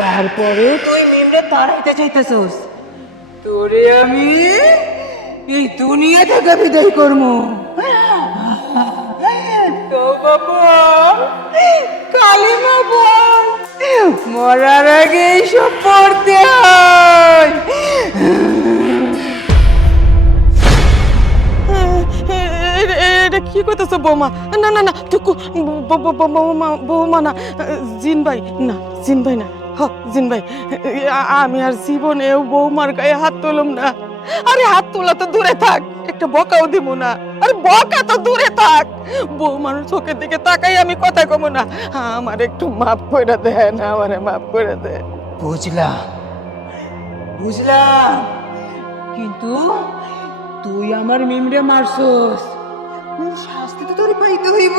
তারপরে তুই মিমরে তাড়াইতে চাইতেছস? তোরে আমি এই দুনিয়া থেকে বিদায় করবো। তো বাবা কালিমা বল, মরার আগে এইসব পড়তে হয়। এটা কি করতেছো বৌমা? না না না বৌমা বৌমা না, জিন ভাই না, জিন ভাই না, জিন ভাই আমি আর জীবনেও বৌমার গায়ে হাত তুলুম না। আরে হাত তোলা তো দূরে থাক, একটা বকাও দিব না। আরে বকা তো দূরে থাক, বৌমার চোখের দিকে তাকাই আমি কথা কমু না। আমার একটু মাফ করে দে না, আমারে মাফ করে দে। বুঝলাম বুঝলাম, কিন্তু তুই আমার মিমরে মারছস, শাস্তি তো তোর পাইতে হইব।